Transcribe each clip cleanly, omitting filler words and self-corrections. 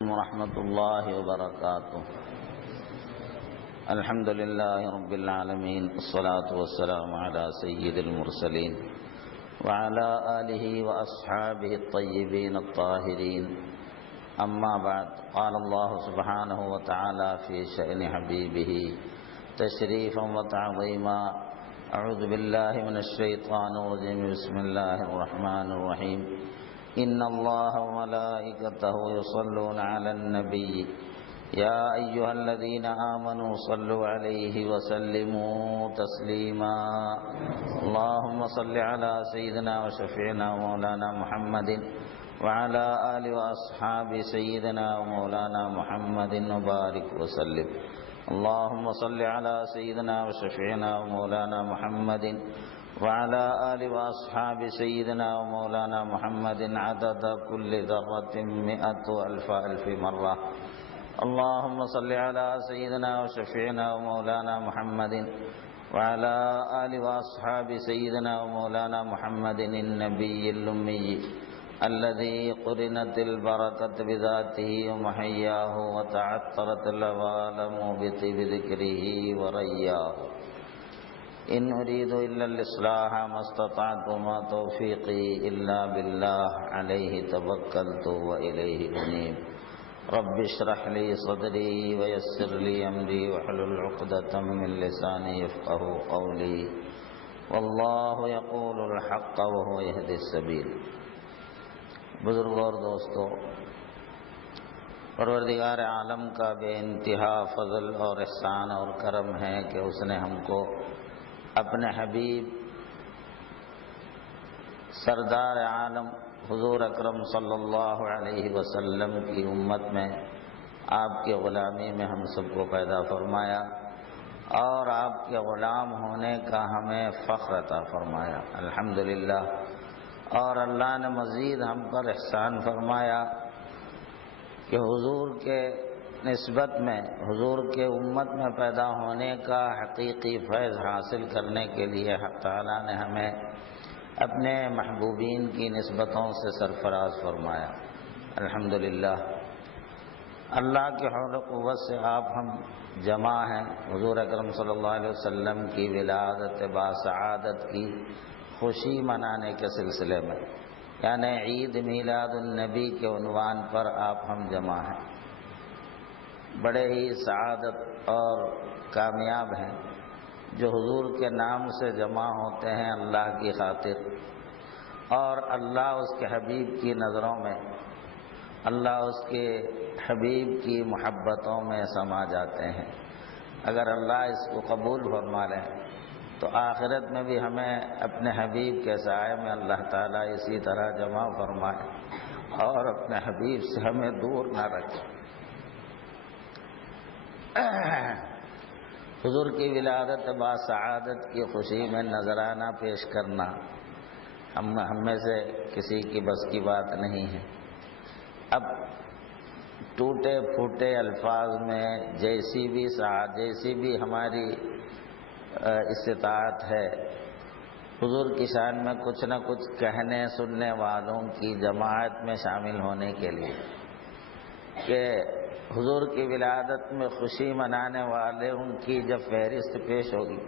ورحمة الله وبركاته. الحمد لله رب العالمين، الصلاة والسلام على سيد المرسلين وعلى آله وأصحابه الطيبين الطاهرين. أما بعد، قال الله سبحانه وتعالى في شأن حبيبه تشريفا وتعظيما: أعوذ بالله من الشيطان الرجيم، بسم الله الرحمن الرحيم. إن الله وملائكته يصلون على النبي يا أيها الذين آمنوا صلوا عليه وسلموا تسليما. اللهم صل على سيدنا وشفيعنا ومولانا محمد وعلى آل وأصحاب سيدنا ومولانا محمد وبارك وسلم. اللهم صل على سيدنا وشفيعنا ومولانا محمد وعلى آل وأصحاب سيدنا ومولانا محمد عدد كل ذرة 100,000 مرة. اللهم صل على سيدنا وشفيعنا ومولانا محمد وعلى آل وأصحاب سيدنا ومولانا محمد النبي الأمي الذي قرنت البركة بذاته ومحياه وتعطرت العوالم بذكره ورياه. إن أريد إلا الإصلاح ما استطعت وما توفيقي إلا بالله عليه توكلت وإليه أنيب. رب اشرح لي صدري ويسر لي أمري واحلل عقدة من لساني يفقهوا قولي. والله يقول الحق وهو يهدي السبيل. بزرگوں اور دوستوں، پروردگار عالم کا بے انتہا فضل اور احسان اور کرم ہے کہ اس نے ہم کو اپنے حبیب سردار عالم حضور اکرم صلی اللہ علیہ وسلم کی امت میں، آپ کے غلامی میں ہم سب کو پیدا فرمایا اور آپ کے غلام ہونے کا ہمیں فخر عطا فرمایا، الحمدللہ. اور اللہ نے مزید ہم پر احسان فرمایا کہ حضور کے نسبت میں، حضور کے امت میں پیدا ہونے کا حقیقی فیض حاصل کرنے کے لیے حق تعالیٰ نے ہمیں اپنے محبوبین کی نسبتوں سے سرفراز فرمایا، الحمدللہ. اللہ کے حول و قوت سے آپ ہم جمع ہیں حضور اکرم صلی اللہ علیہ وسلم کی ولادت با سعادت کی خوشی منانے کے سلسلے میں، یعنی عید میلاد النبی کے عنوان پر آپ ہم جمع ہیں. بڑے ہی سعادت اور کامیاب ہیں جو حضور کے نام سے جمع ہوتے ہیں اللہ کی خاطر، اور اللہ اس کے حبیب کی نظروں میں، اللہ اس کے حبیب کی محبتوں میں سما جاتے ہیں. اگر اللہ اس کو قبول فرما لیں تو آخرت میں بھی ہمیں اپنے حبیب کے سائے میں اللہ تعالیٰ اسی طرح جمع فرمائے اور اپنے حبیب سے ہمیں دور نہ رکھے. حضور کی ولادت با سعادت کی خوشی میں نذرانہ پیش کرنا ہم میں سے کسی کی بس کی بات نہیں ہے. اب ٹوٹے پھوٹے الفاظ میں جیسی بھی ہماری استطاعت ہے، حضور کی شان میں کچھ نہ کچھ کہنے سننے والوں کی جماعت میں شامل ہونے کے لیے کہ حضور کی ولادت میں خوشی منانے والے ان کی جب فہرست پیش ہوگی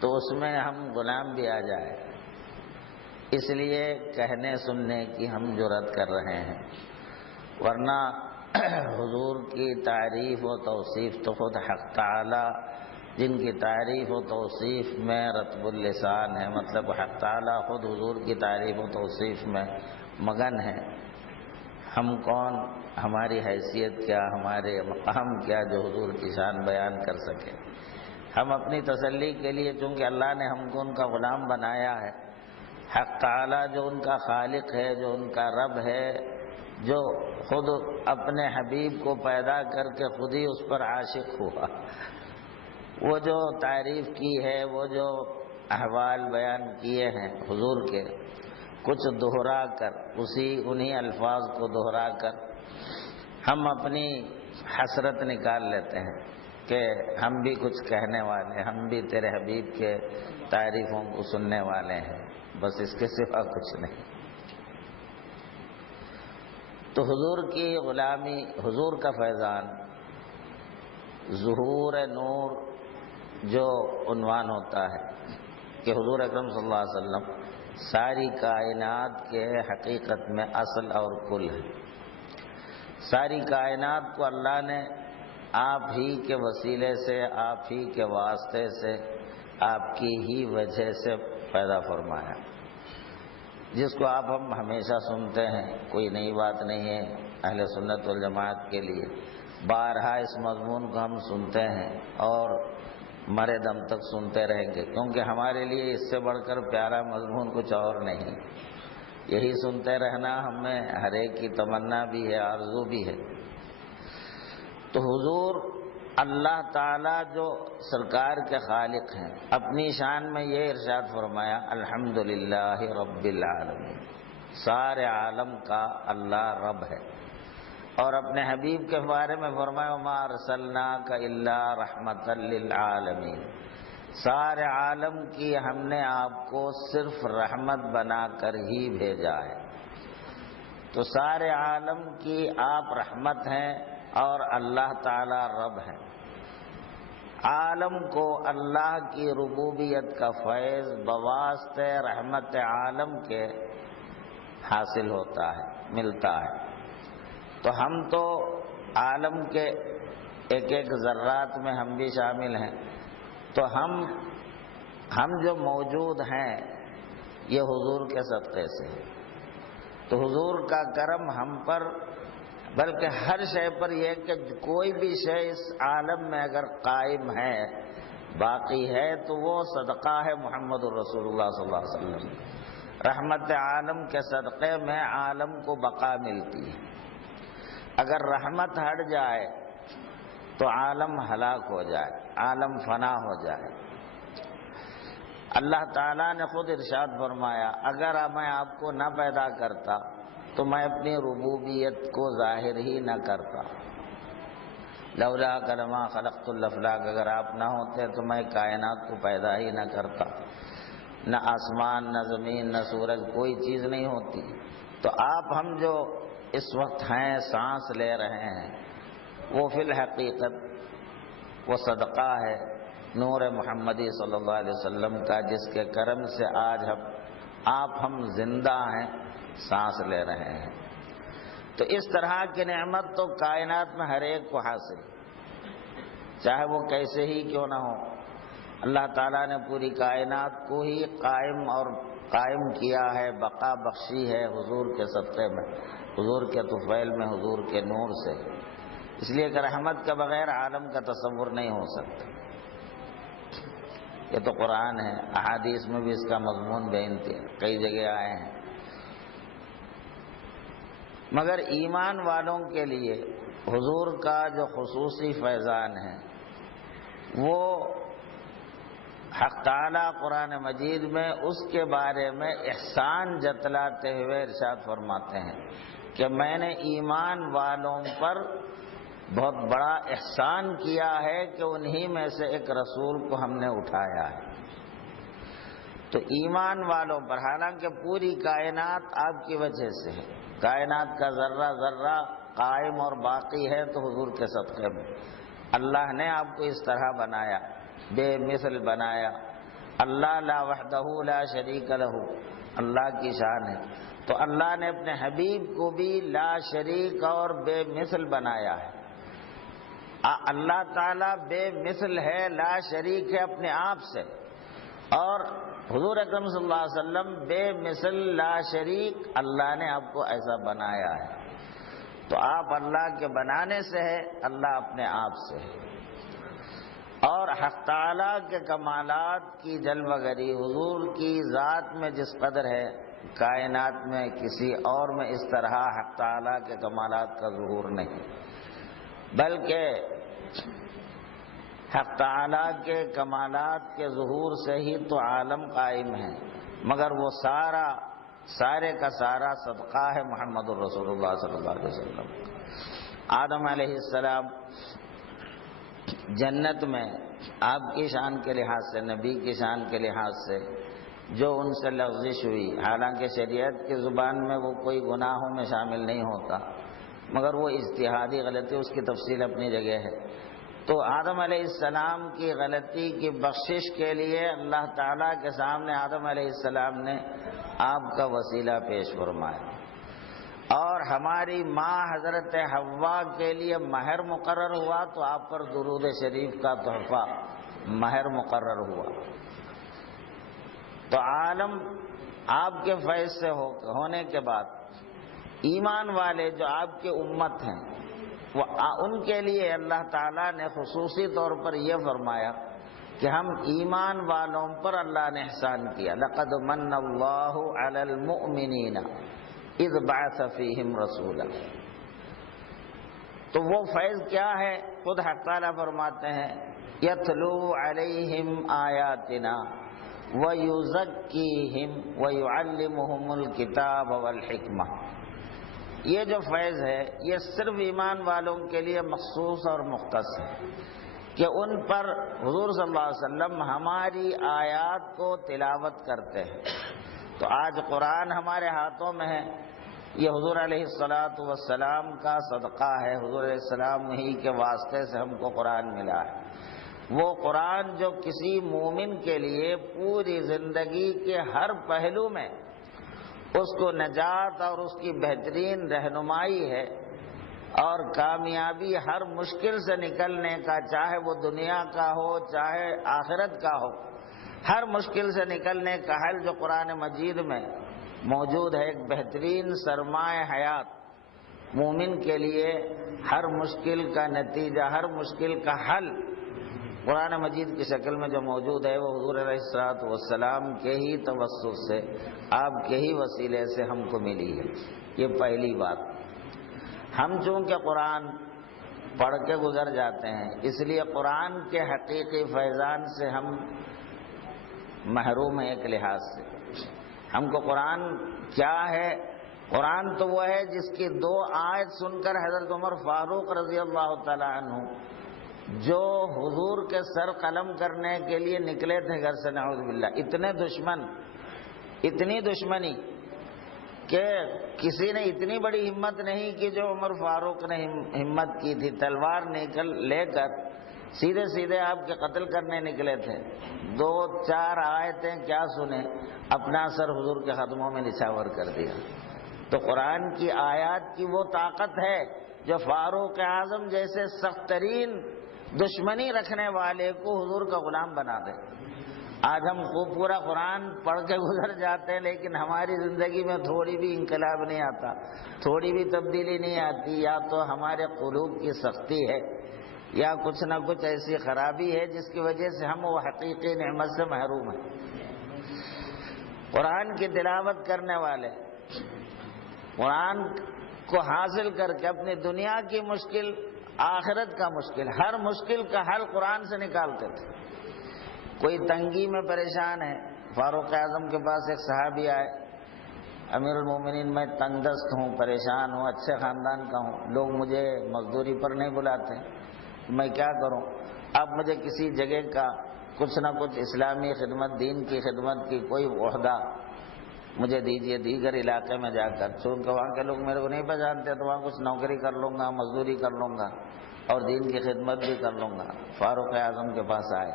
تو اس میں ہم غلام بھی آ جائے، اس لیے کہنے سننے کی ہم جرأت کر رہے ہیں. ورنہ حضور کی تعریف و توصیف تو خود حق تعالی، جن کی تعریف و توصیف میں رطب اللسان ہے، مطلب حق تعالی خود حضور کی تعریف و توصیف میں مگن ہے. ہم کون، ہماری حیثیت کیا، ہمارے مقام کیا جو حضور کی شان بیان کر سکے. ہم اپنی تسلی کے لیے، چونکہ اللہ نے ہم کو ان کا غلام بنایا ہے، حق تعالی جو ان کا خالق ہے، جو ان کا رب ہے، جو خود اپنے حبیب کو پیدا کر کے خود ہی اس پر عاشق ہوا، وہ جو تعریف کی ہے، وہ جو احوال بیان کیے ہیں حضور کے، کچھ دہرا کر، انہی الفاظ کو دہرا کر ہم اپنی حسرت نکال لیتے ہیں کہ ہم بھی کچھ کہنے والے، ہم بھی تیرے حبیب کے تعریفوں کو سننے والے ہیں، بس اس کے سوا کچھ نہیں. تو حضور کی غلامی، حضور کا فیضان، ظہور نور جو عنوان ہوتا ہے کہ حضور اکرم صلی اللہ علیہ وسلم ساری کائنات کے حقیقت میں اصل اور کل ہے۔ ساری کائنات کو اللہ نے آپ ہی کے وسیلے سے، آپ ہی کے واسطے سے، آپ کی ہی وجہ سے پیدا فرمایا، جس کو آپ ہم ہمیشہ سنتے ہیں، کوئی نئی بات نہیں ہے اہل سنت والجماعت کے لیے۔ بارہا اس مضمون کو ہم سنتے ہیں اور مرے دم تک سنتے رہیں گے، کیونکہ ہمارے لیے اس سے بڑھ کر پیارا مضمون کچھ اور نہیں۔ یہی سنتے رہنا ہمیں ہر ایک کی تمنا بھی ہے، آرزو بھی ہے۔ تو حضور اللہ تعالیٰ جو سرکار کے خالق ہیں، اپنی شان میں یہ ارشاد فرمایا الحمدللہ رب العالمین، سارے عالم کا اللہ رب ہے۔ اور اپنے حبیب کے بارے میں فرمایا وما ارسلناک الا رحمۃ للعالمین، سارے عالم کی ہم نے آپ کو صرف رحمت بنا کر ہی بھیجا ہے۔ تو سارے عالم کی آپ رحمت ہیں اور اللہ تعالی رب ہیں۔ عالم کو اللہ کی ربوبیت کا فیض بواسطہ رحمت عالم کے حاصل ہوتا ہے، ملتا ہے۔ تو ہم تو عالم کے ایک ایک ذرات میں ہم بھی شامل ہیں، تو ہم جو موجود ہیں یہ حضور کے صدقے سے ہے۔ تو حضور کا کرم ہم پر، بلکہ ہر شے پر یہ کہ کوئی بھی شے اس عالم میں اگر قائم ہے، باقی ہے، تو وہ صدقہ ہے محمد الرسول اللہ صلی اللہ علیہ وسلم۔ رحمت عالم کے صدقے میں عالم کو بقا ملتی ہے۔ اگر رحمت ہٹ جائے تو عالم ہلاک ہو جائے، عالم فنا ہو جائے۔ اللہ تعالیٰ نے خود ارشاد فرمایا اگر میں آپ کو نہ پیدا کرتا تو میں اپنی ربوبیت کو ظاہر ہی نہ کرتا۔ لولا کلمہ خلقت الافلاک، اگر آپ نہ ہوتے تو میں کائنات کو پیدا ہی نہ کرتا، نہ آسمان، نہ زمین، نہ سورج، کوئی چیز نہیں ہوتی۔ تو آپ ہم جو اس وقت ہیں، سانس لے رہے ہیں، وہ فی الحقیقت وہ صدقہ ہے نور محمدی صلی اللہ علیہ وسلم کا، جس کے کرم سے آج ہم زندہ ہیں، سانس لے رہے ہیں۔ تو اس طرح کی نعمت تو کائنات میں ہر ایک کو حاصل، چاہے وہ کیسے ہی کیوں نہ ہو۔ اللہ تعالیٰ نے پوری کائنات کو ہی قائم کیا ہے، بقا بخشی ہے حضور کے صدقے میں، حضور کے طفیل میں، حضور کے نور سے۔ اس لیے کہ رحمت کے بغیر عالم کا تصور نہیں ہو سکتا۔ یہ تو قرآن ہے، احادیث میں بھی اس کا مضمون بے کئی جگہ آئے ہیں۔ مگر ایمان والوں کے لیے حضور کا جو خصوصی فیضان ہے، وہ حق تعالیٰ قرآن مجید میں اس کے بارے میں احسان جتلاتے ہوئے ارشاد فرماتے ہیں کہ میں نے ایمان والوں پر بہت بڑا احسان کیا ہے کہ انہی میں سے ایک رسول کو ہم نے اٹھایا ہے۔ تو ایمان والوں پر، حالانکہ پوری کائنات آپ کی وجہ سے ہے، کائنات کا ذرہ ذرہ قائم اور باقی ہے تو حضور کے صدقے میں۔ اللہ نے آپ کو اس طرح بنایا، بے مثل بنایا۔ اللہ لا وحدہ لا شریک لہ، اللہ کی شان ہے۔ تو اللہ نے اپنے حبیب کو بھی لا شریک اور بے مثل بنایا ہے۔ اللہ تعالیٰ بے مثل ہے، لا شریک ہے اپنے آپ سے، اور حضور اکرم صلی اللہ علیہ وسلم بے مثل لا شریک، اللہ نے آپ کو ایسا بنایا ہے۔ تو آپ اللہ کے بنانے سے ہے، اللہ اپنے آپ سے ہے۔ اور حق تعالیٰ کے کمالات کی جلوہ گری حضور کی ذات میں جس قدر ہے، کائنات میں کسی اور میں اس طرح حق تعالیٰ کے کمالات کا ظہور نہیں، بلکہ حق تعالیٰ کے کمالات کے ظہور سے ہی تو عالم قائم ہے۔ مگر وہ سارے کا سارا صدقہ ہے محمد الرسول اللہ صلی اللہ علیہ وسلم۔ آدم علیہ السلام جنت میں آپ کی شان کے لحاظ سے، نبی کی شان کے لحاظ سے جو ان سے لغزش ہوئی، حالانکہ شریعت کی زبان میں وہ کوئی گناہوں میں شامل نہیں ہوتا، مگر وہ اجتہادی غلطی، اس کی تفصیل اپنی جگہ ہے۔ تو آدم علیہ السلام کی غلطی کی بخشش کے لیے اللہ تعالیٰ کے سامنے آدم علیہ السلام نے آپ کا وسیلہ پیش فرمایا، اور ہماری ماں حضرت حوا کے لیے مہر مقرر ہوا تو آپ پر درود شریف کا تحفہ مہر مقرر ہوا۔ تو عالم آپ کے فیض سے ہونے کے بعد ایمان والے جو آپ کے امت ہیں، وہ ان کے لیے اللہ تعالیٰ نے خصوصی طور پر یہ فرمایا کہ ہم ایمان والوں پر اللہ نے احسان کیا۔ لقد من اللہ علی المؤمنین اذ بعث فیہم رسولا۔ تو وہ فیض کیا ہے؟ خود حق تعالیٰ فرماتے ہیں یتلو علیہم آیاتنا ویزکیہم ویعلمہم الکتاب والحکمہ۔ یہ جو فیض ہے یہ صرف ایمان والوں کے لیے مخصوص اور مختص ہے کہ ان پر حضور صلی اللہ علیہ وسلم ہماری آیات کو تلاوت کرتے ہیں۔ تو آج قرآن ہمارے ہاتھوں میں ہے، یہ حضور علیہ السلام کا صدقہ ہے، حضور علیہ السلام ہی کے واسطے سے ہم کو قرآن ملا ہے۔ وہ قرآن جو کسی مومن کے لیے پوری زندگی کے ہر پہلو میں اس کو نجات اور اس کی بہترین رہنمائی ہے، اور کامیابی ہر مشکل سے نکلنے کا، چاہے وہ دنیا کا ہو چاہے آخرت کا ہو، ہر مشکل سے نکلنے کا حل جو قرآن مجید میں موجود ہے۔ ایک بہترین سرمایہ حیات مومن کے لیے، ہر مشکل کا نتیجہ، ہر مشکل کا حل قرآن مجید کی شکل میں جو موجود ہے، وہ حضور علیہ السلام کے ہی توسط سے، آپ کے ہی وسیلے سے ہم کو ملی ہے۔ یہ پہلی بات۔ ہم چونکہ قرآن پڑھ کے گزر جاتے ہیں، اس لیے قرآن کے حقیقی فیضان سے ہم محروم ہیں۔ ایک لحاظ سے ہم کو قرآن کیا ہے؟ قرآن تو وہ ہے جس کی 2 آیت سن کر حضرت عمر فاروق رضی اللہ تعالی عنہ جو حضور کے سر قلم کرنے کے لیے نکلے تھے گھر سے، نعوذ باللہ، اتنے دشمن، اتنی دشمنی کہ کسی نے اتنی بڑی ہمت نہیں کی جو عمر فاروق نے ہمت کی تھی، تلوار لے کر سیدھے سیدھے آپ کے قتل کرنے نکلے تھے۔ 2-4 آیتیں کیا سنے، اپنا سر حضور کے قدموں میں نچھاور کر دیا۔ تو قرآن کی آیات کی وہ طاقت ہے جو فاروق اعظم جیسے سخت ترین دشمنی رکھنے والے کو حضور کا غلام بنا دے۔ آج ہم خوب پورا قرآن پڑھ کے گزر جاتے ہیں، لیکن ہماری زندگی میں تھوڑی بھی انقلاب نہیں آتا، تھوڑی بھی تبدیلی نہیں آتی، یا تو ہمارے قلوب کی سختی ہے یا کچھ نہ کچھ ایسی خرابی ہے جس کی وجہ سے ہم وہ حقیقی نعمت سے محروم ہیں۔ قرآن کی تلاوت کرنے والے قرآن کو حاصل کر کے اپنی دنیا کی مشکل، آخرت کا مشکل، ہر مشکل کا حل قرآن سے نکالتے تھے۔ کوئی تنگی میں پریشان ہے، فاروق اعظم کے پاس ایک صحابی آئے، امیر المومنین میں تنگ دست ہوں، پریشان ہوں، اچھے خاندان کا ہوں، لوگ مجھے مزدوری پر نہیں بلاتے، میں کیا کروں؟ آپ مجھے کسی جگہ کا کچھ نہ کچھ اسلامی خدمت، دین کی خدمت کی کوئی عہدہ مجھے دیجئے، دیگر علاقے میں جا کر، چونکہ وہاں کے لوگ میرے کو نہیں پہچانتے تو وہاں کچھ نوکری کر لوں گا، مزدوری کر لوں گا اور دین کی خدمت بھی کر لوں گا۔ فاروق اعظم کے پاس آئے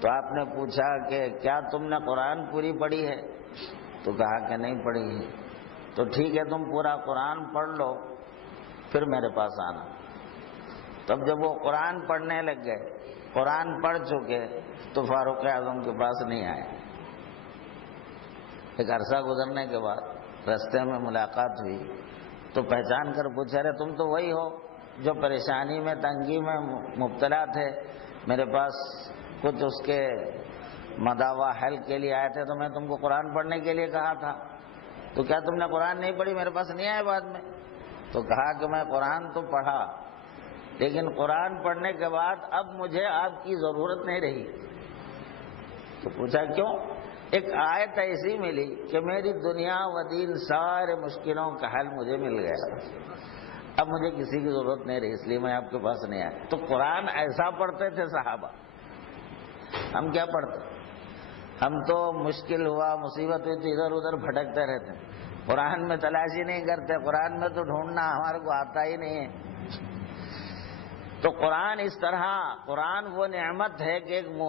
تو آپ نے پوچھا کہ کیا تم نے قرآن پوری پڑھی ہے؟ تو کہا کہ نہیں پڑھی ہے۔ تو ٹھیک ہے، تم پورا قرآن پڑھ لو پھر میرے پاس آنا۔ تب جب وہ قرآن پڑھنے لگ گئے، قرآن پڑھ چکے، تو فاروق اعظم کے پاس نہیں آئے۔ ایک عرصہ گزرنے کے بعد راستے میں ملاقات ہوئی تو پہچان کر پوچھا، رہے تم تو وہی ہو جو پریشانی میں، تنگی میں مبتلا تھے، میرے پاس کچھ اس کے مداوا حل کے لیے آئے تھے، تو میں تم کو قرآن پڑھنے کے لیے کہا تھا، تو کیا تم نے قرآن نہیں پڑھی؟ میرے پاس نہیں آئے بعد میں؟ تو کہا کہ میں قرآن تو پڑھا، لیکن قرآن پڑھنے کے بعد اب مجھے آپ کی ضرورت نہیں رہی۔ تو پوچھا کیوں؟ ایک آیت ایسی ملی کہ میری دنیا و دین سارے مشکلوں کا حل مجھے مل گیا، اب مجھے کسی کی ضرورت نہیں رہی، اس لیے میں آپ کے پاس نہیں آیا۔ تو قرآن ایسا پڑھتے تھے صحابہ، ہم کیا پڑھتے؟ ہم تو مشکل ہوا، مصیبت ہوئی تو ادھر ادھر بھٹکتے رہتے ہیں۔ قرآن میں تلاشی نہیں کرتے، قرآن میں تو ڈھونڈنا ہمارے کو آتا ہی نہیں ہے۔ تو قرآن اس طرح، قرآن وہ نعمت ہے کہ ایک